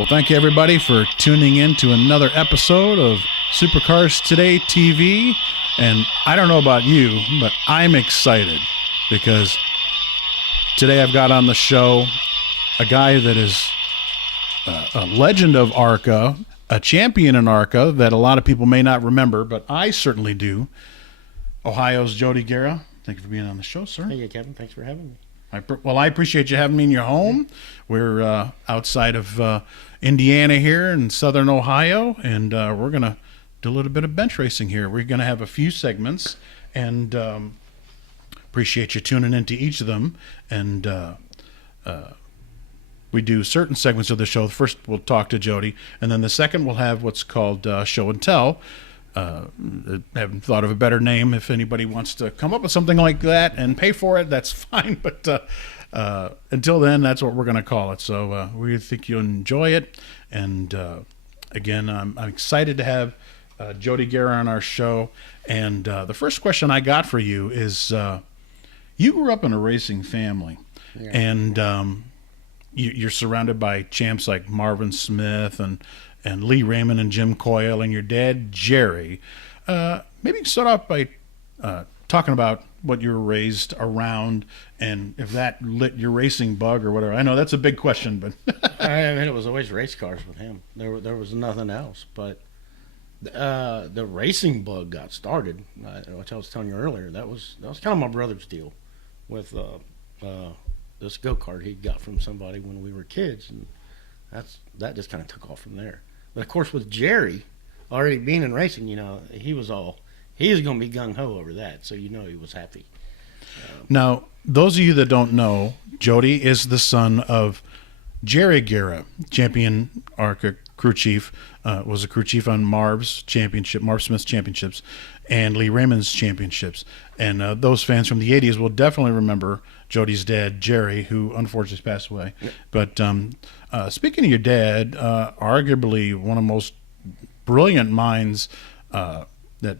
Well, thank you, everybody, for tuning in to another episode of Supercars Today TV. And I don't know about you, but I'm excited because today I've got on the show a guy that is a legend of ARCA, a champion in ARCA that a lot of people may not remember, but I certainly do. Ohio's Jody Gara. Thank you for being on the show, sir. Hey, Kevin. Thanks for having me. I appreciate you having me in your home. We're outside of Indiana here in southern Ohio, and we're going to do a little bit of bench racing here. We're going to have a few segments, and appreciate you tuning into each of them. And we do certain segments of the show. First, we'll talk to Jody, and then the second, we'll have what's called show and tell. Haven't thought of a better name. If anybody wants to come up with something like that and pay for it, that's fine. But until then, that's what we're going to call it. So we think you'll enjoy it. And again, I'm excited to have Jody Gara on our show. And the first question I got for you is, you grew up in a racing family, yeah. And you're surrounded by champs like Marvin Smith and Lee Raymond and Jim Coyle and your dad, Jerry. Maybe start off by talking about what you were raised around and if that lit your racing bug or whatever. I know that's a big question, but I mean, it was always race cars with him. There was nothing else. But the racing bug got started, which I was telling you earlier. That was kind of my brother's deal with this go-kart he got from somebody when we were kids, and that just kind of took off from there. But of course, with Jerry already being in racing, he was going to be gung-ho over that, so he was happy. Now, those of you that don't know, Jody is the son of Jerry Gara, champion ARCA crew chief, was a crew chief on Marv Smith's championships, and Lee Raymond's championships. And those fans from the 80s will definitely remember Jody's dad, Jerry, who unfortunately passed away. Yep. But speaking of your dad, arguably one of the most brilliant minds that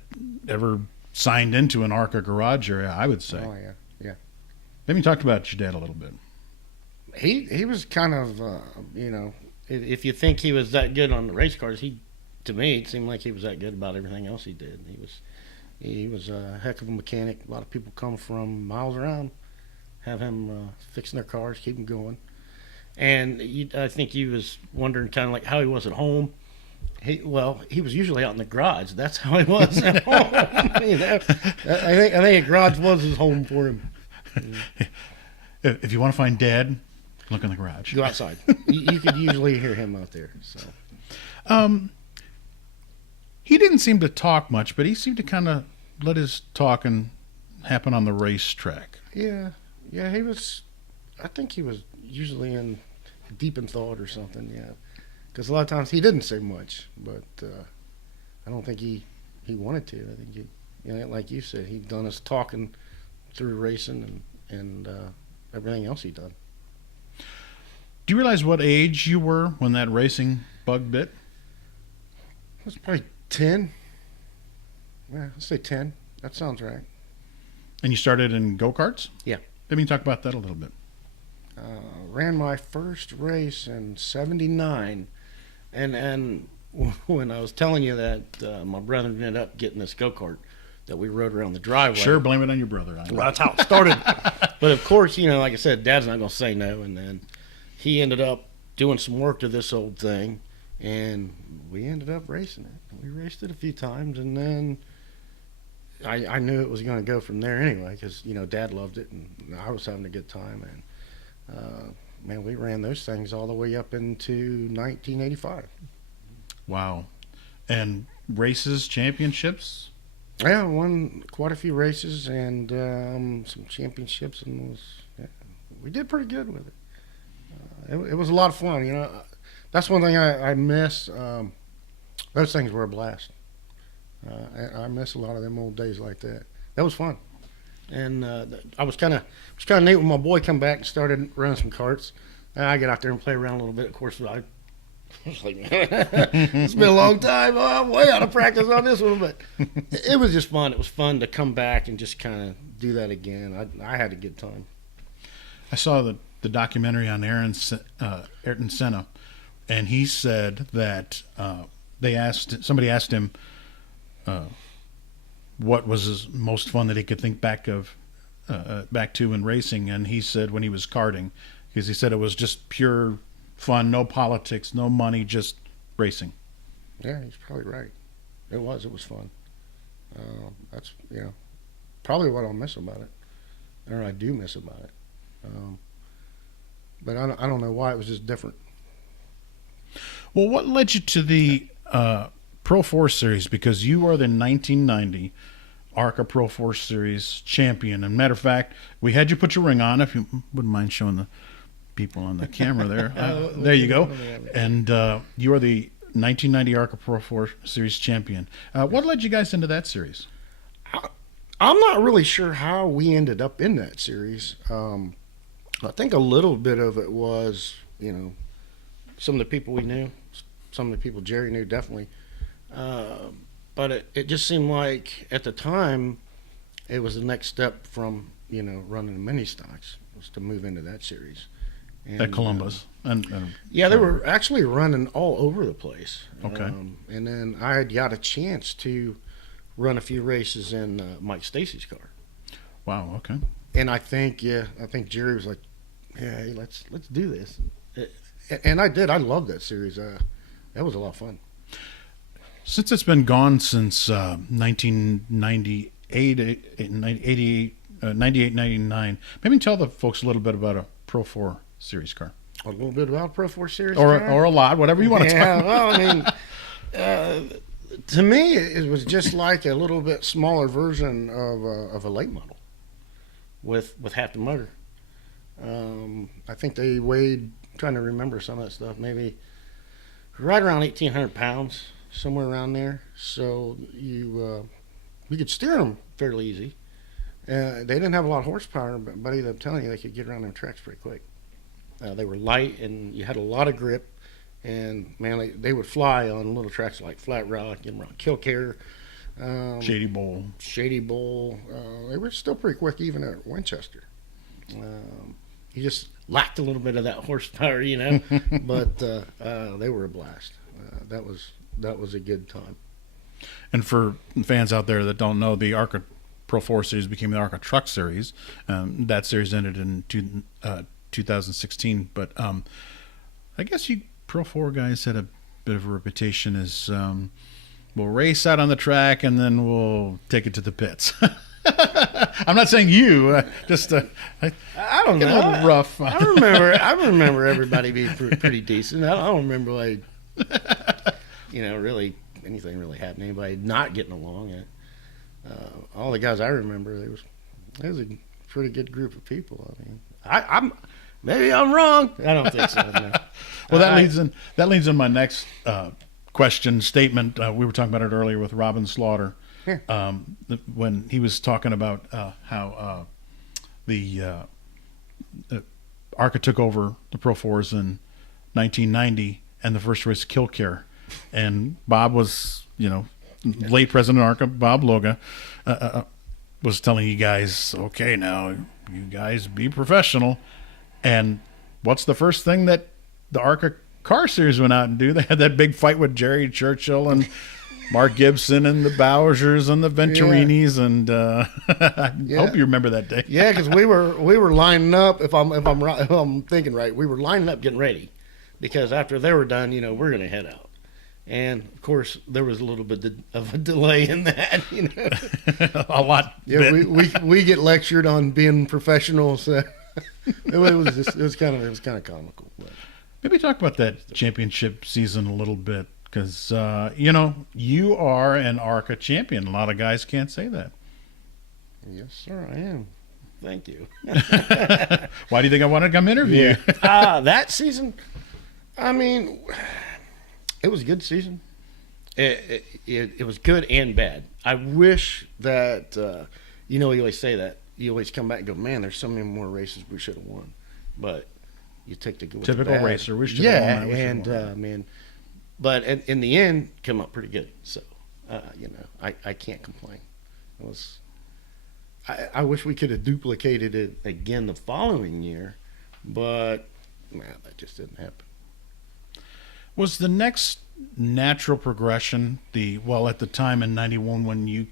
ever signed into an ARCA garage area, I would say. Oh, yeah. Maybe talk about your dad a little bit. He was kind of, if you think he was that good on the race cars, to me, it seemed like he was that good about everything else he did. He was a heck of a mechanic. A lot of people come from miles around, have him fixing their cars, keep them going. And I think he was wondering kind of like how he was at home. He was usually out in the garage. That's how he was at home. I think a garage was his home for him. If you want to find Dad, look in the garage. Go outside. You could usually hear him out there. So, he didn't seem to talk much, but he seemed to kind of let his talking happen on the racetrack. Yeah, he was. I think he was usually deep in thought or something. Yeah, because a lot of times he didn't say much, but I don't think he wanted to. I think like you said, he'd done his talking through racing and everything else he'd done. Do you realize what age you were when that racing bug bit? I was probably 10. Yeah, let's say 10. That sounds right. And you started in go-karts? Yeah. Maybe talk about that a little bit. Ran my first race in '79, and when I was telling you that my brother ended up getting this go-kart that we rode around the driveway. Sure, blame it on your brother. Well, that's how it started. But of course, like I said, Dad's not going to say no, and then he ended up doing some work to this old thing, and we ended up racing it. We raced it a few times, and then I knew it was going to go from there anyway, because Dad loved it, and I was having a good time, and man, we ran those things all the way up into 1985. Wow. And races, championships? Yeah, won quite a few races and some championships, and we did pretty good with it. It was a lot of fun. That's one thing I miss. Those things were a blast. I miss a lot of them old days like that. That was fun. And I was kind of neat when my boy come back and started running some karts. I get out there and play around a little bit. Of course, I was like, it's been a long time. Oh, I'm way out of practice on this one, but it was just fun. It was fun to come back and just kind of do that again. I had a good time. I saw the documentary on Ayrton Senna, and he said that somebody asked him what was his most fun that he could think back to in racing, and he said when he was karting, because he said it was just pure fun, no politics, no money, just racing. Yeah, he's probably right. It was fun. That's probably what I'll miss about it, or I do miss about it. But I don't know why it was just different. Well, what led you to the Pro-4 series? Because you are the 1990 ARCA Pro-4 series champion. And matter of fact, we had you put your ring on, if you wouldn't mind showing the people on the camera there. There you go. And you are the 1990 ARCA Pro-4 series champion. What led you guys into that series? I'm not really sure how we ended up in that series. I think a little bit of it was, some of the people we knew, some of the people Jerry knew, definitely. But it just seemed like at the time it was the next step from, running the mini stocks, was to move into that series. And, At Columbus. Yeah, they were actually running all over the place. Okay. And then I had got a chance to run a few races in Mike Stacy's car. Wow, okay. And I think Jerry was like, yeah, hey, let's do this. And I did. I loved that series. That was a lot of fun. Since it's been gone since 1998, 98, 99, maybe tell the folks a little bit about a Pro-4 series car. A little bit about Pro-4 series or car? a lot, whatever you want to talk about. Well, I mean, to me, it was just like a little bit smaller version of a late model with half the motor. I think they weighed, trying to remember some of that stuff, maybe right around 1,800 pounds, somewhere around there. So you could steer them fairly easy. They didn't have a lot of horsepower, but buddy, I'm telling you, they could get around them tracks pretty quick. They were light, and you had a lot of grip. And man, they would fly on little tracks like Flat Rock and around Killcare, Shady Bowl. They were still pretty quick even at Winchester. You just lacked a little bit of that horsepower, but they were a blast. That was a good time. And for fans out there that don't know, the ARCA Pro-4 series became the ARCA Truck series. That series ended in 2016. But I guess you Pro-4 guys had a bit of a reputation as we'll race out on the track and then we'll take it to the pits. I'm not saying you, just I don't know. A little rough. I remember everybody being pretty decent. I don't remember really anything really happening. Anybody not getting along. All the guys I remember, it was a pretty good group of people. I mean, I'm maybe I'm wrong. I don't think so. No. Well, that leads in my next question statement. We were talking about it earlier with Robin Slaughter. When he was talking about how the ARCA took over the Pro-4s in 1990, and the first race Killcare, and Bob was, late president of ARCA, Bob Loga, was telling you guys, okay, now you guys be professional. And what's the first thing that the ARCA car series went out and do? They had that big fight with Jerry Churchill and Mark Gibson and the Bowsers and the Venturinis, and I hope you remember that day. Yeah, because we were lining up. If I'm thinking right, we were lining up getting ready, because after they were done, we're going to head out. And of course, there was a little bit of a delay in that. A lot. Yeah, we get lectured on being professionals. It was kind of comical. But. Maybe talk about that championship season a little bit. Because, you are an ARCA champion. A lot of guys can't say that. Yes, sir, I am. Thank you. Why do you think I wanted to come interview you? That season, I mean, it was a good season. It was good and bad. I wish that, you always say that. You always come back and go, man, there's so many more races we should have won. But you take the good with typical the bad. Racer. We should have won. And, man. But in the end, come up pretty good. So, I can't complain. I wish we could have duplicated it again the following year, but man, that just didn't happen. Was the next natural progression at the time in '91 when you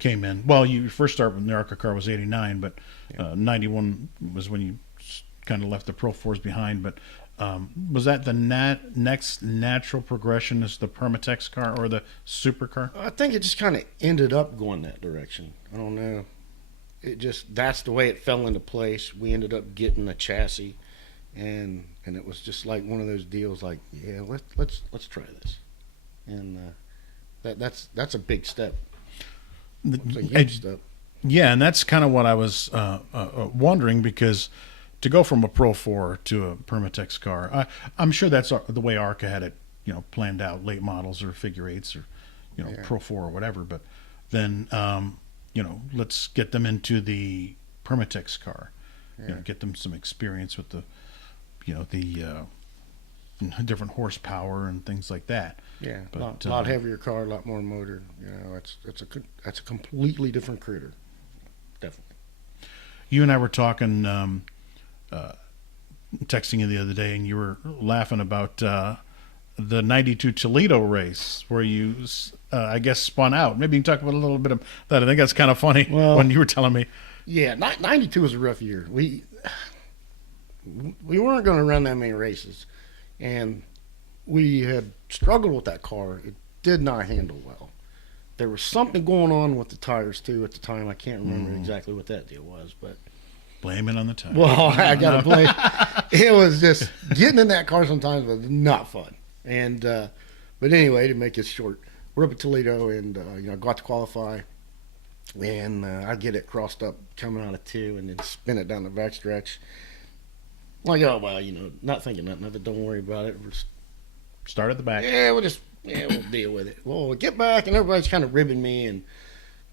came in? Well, you first started when the ARCA car was '89, but '91 was when you kind of left the Pro-4s behind. But was that the next natural progression as the Permatex car or the supercar? I think it just kind of ended up going that direction. I don't know. That's the way it fell into place. We ended up getting a chassis, and it was just like one of those deals. Like, yeah, let's try this, and that's a big step. It's a huge step. Yeah, and that's kind of what I was wondering, because to go from a Pro-4 to a Permatex car, I'm sure that's the way ARCA had it, planned out, late models or figure eights or, Pro-4 or whatever. But then, let's get them into the Permatex car, get them some experience with the different horsepower and things like that. Yeah, but, lot heavier car, a lot more motor. That's a completely different critter. Definitely. You and I were talking, texting you the other day, and you were laughing about the '92 Toledo race where you, I guess, spun out. Maybe you can talk about a little bit of that. I think that's kind of funny when you were telling me. Yeah, '92 was a rough year. We weren't going to run that many races, and we had struggled with that car. It did not handle well. There was something going on with the tires too at the time. I can't remember exactly what that deal was, but blame it on the tires. Well, I got to blame. It was just getting in that car sometimes was not fun. And but anyway, to make it short, we're up at Toledo, and got to qualify, and I get it crossed up coming out of 2, and then spin it down the backstretch. Like, oh well, not thinking nothing of it. Don't worry about it. Start at the back. Yeah, we'll deal with it. Well, we get back, and everybody's kind of ribbing me, and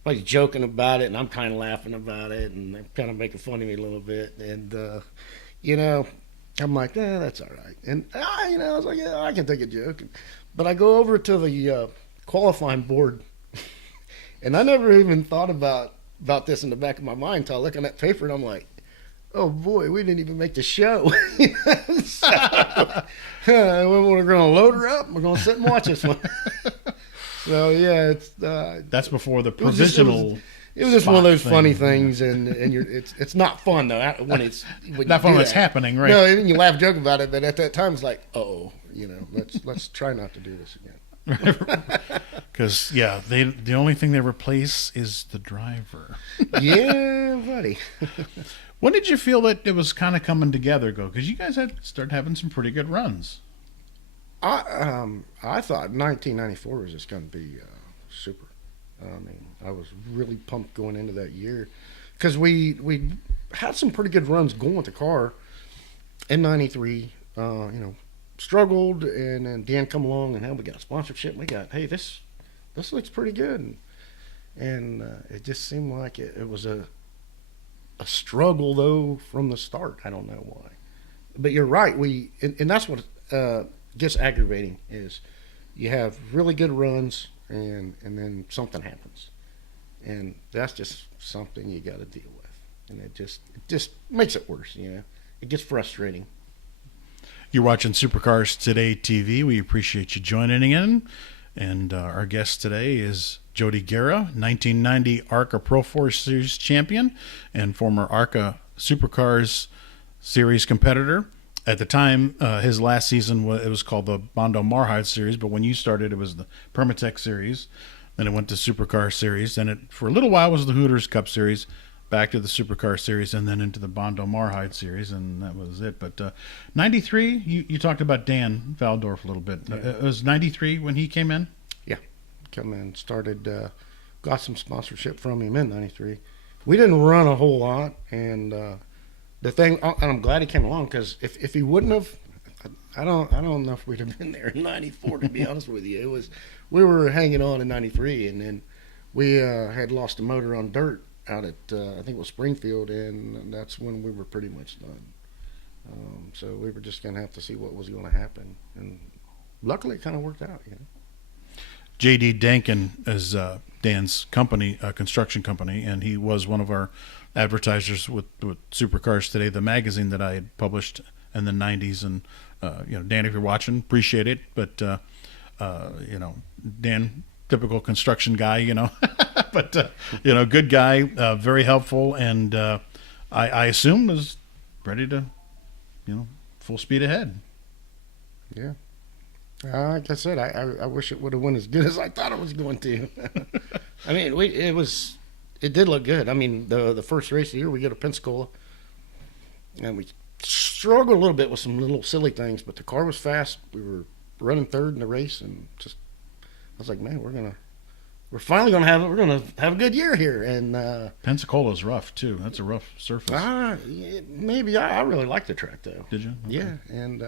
everybody's joking about it, and I'm kind of laughing about it, and they're kind of making fun of me a little bit. And, I'm like, that's all right. And, I was like, yeah, I can take a joke. But I go over to the qualifying board, and I never even thought about this in the back of my mind until I look on that paper, and I'm like, oh boy, we didn't even make the show. We're going to load her up. We're going to sit and watch this one. So yeah, that's before the provisional. It was just one of those funny things, and it's not fun though when it's not fun when it's happening, right? No, and you laugh, joke about it, but at that time it's like, let's try not to do this again. Because the only thing they replace is the driver. Yeah, buddy. When did you feel that it was kind of coming together, because you guys had started having some pretty good runs? I thought 1994 was just going to be super. I mean, I was really pumped going into that year because we had some pretty good runs going with the car in '93. Struggled, and then Dan come along, and we got a sponsorship. We got, hey, this looks pretty good, and it just seemed like it was a struggle though from the start. I don't know why, but you're right. And that's what gets aggravating is you have really good runs and then something happens, and that's just something you got to deal with, and it just makes it worse. It gets frustrating. You're watching Supercars Today TV. We appreciate you joining in, and our guest today is Jody Gara, 1990 ARCA Pro4 Series champion and former ARCA Supercars Series competitor. At the time, his last season, it was called the Bondo Marhide Series, but when you started, it was the Permatex Series. Then it went to Supercar Series. Then it, for a little while, was the Hooters Cup Series, back to the Supercar Series, and then into the Bondo Marhide Series, and that was it. But 93, you talked about Dan Valdorf a little bit. Yeah. It was 93 when he came in? Yeah. Come in, started, got some sponsorship from him in 93. We didn't run a whole lot, and the thing, and I'm glad he came along, because if he wouldn't have, I don't know if we'd have been there in '94. To be honest with you, we were hanging on in '93, and then we had lost a motor on dirt out at I think it was Springfield, and that's when we were pretty much done. So we were just gonna have to see what was going to happen, and luckily it kind of worked out. J.D. Dankin is Dan's company, construction company, and he was one of our advertisers with Supercars Today, the magazine that I had published in the 90s, and Dan, if you're watching, appreciate it. But Dan, typical construction guy, but good guy, very helpful, and I assume is ready to, full speed ahead. Yeah. Like I said, I wish it would have went as good as I thought it was going to. I mean, it did look good. I mean, the first race of the year, we go to Pensacola, and we struggled a little bit with some little silly things, but the car was fast. We were running third in the race, and I was like, man, we're finally gonna have a good year here. And Pensacola's rough too. That's a rough surface. Maybe I really liked the track though. Did you? Okay. Yeah, and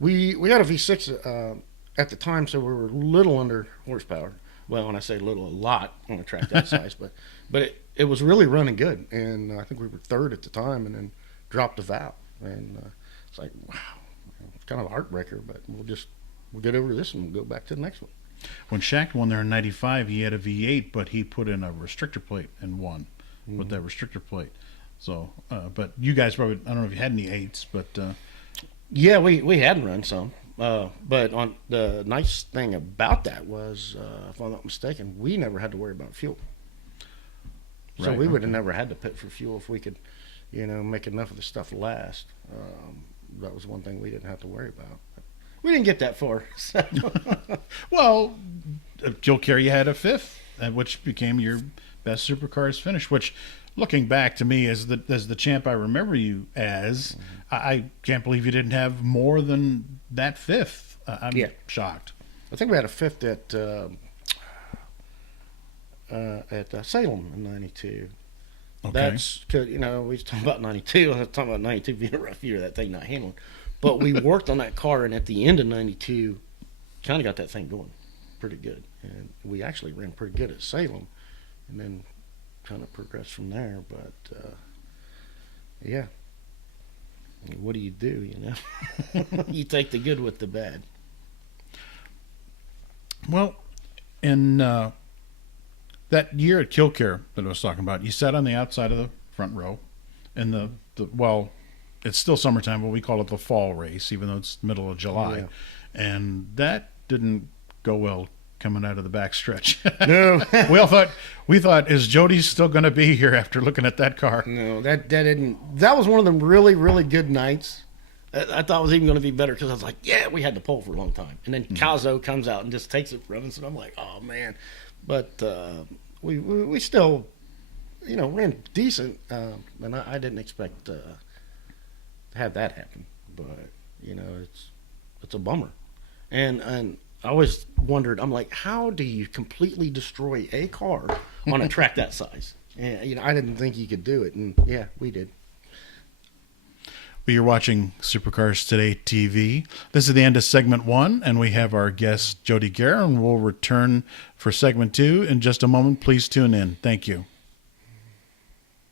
we had a V6 at the time, so we were a little under horsepower. Well, when I say little, a lot on a track that size, but it was really running good, and I think we were third at the time, and then dropped the valve, and it's like, wow, it's kind of a heartbreaker, but we'll get over this and we'll go back to the next one. When Shaq won there in '95, he had a V8, but he put in a restrictor plate and won with that restrictor plate. So, but you guys probably, I don't know if you had any 8s, but yeah, we hadn't run some. But on the nice thing about that was, if I'm not mistaken, we never had to worry about fuel. So we would have never had to pit for fuel if we could, make enough of the stuff last. That was one thing we didn't have to worry about. We didn't get that far. So. Well, Killcare, you had a 5th, which became your best supercars finish, which, looking back to me as the champ I remember you as, I can't believe you didn't have more than that 5th. I'm shocked. I think we had a 5th at Salem in '92. Okay. That's because we was talking about '92. I was talking about '92 being a rough year, that thing not handling. But we worked on that car, and at the end of '92, kind of got that thing going pretty good. And we actually ran pretty good at Salem, and then kind of progressed from there. But yeah, what do? You take the good with the bad. Well, in that year at Killcare that I was talking about, you sat on the outside of the front row in the it's still summertime, but we call it the fall race, even though it's middle of July. Yeah. And that didn't go well coming out of the back stretch. No. we thought, is Jody still going to be here after looking at that car? No, that didn't. That was one of them really, really good nights. I thought it was even going to be better because I was like, yeah, we had the pole for a long time. And then Calzo comes out and just takes it from us, and I'm like, oh, man. But we still, ran decent, and I didn't expect to have that happen. But, it's a bummer. And I always wondered, I'm like, how do you completely destroy a car on a track that size? And, I didn't think you could do it, and, yeah, we did. Well, you're watching Supercars Today TV. This is the end of segment 1, and we have our guest, Jody Gara, and we'll return for segment 2 in just a moment. Please tune in. Thank you.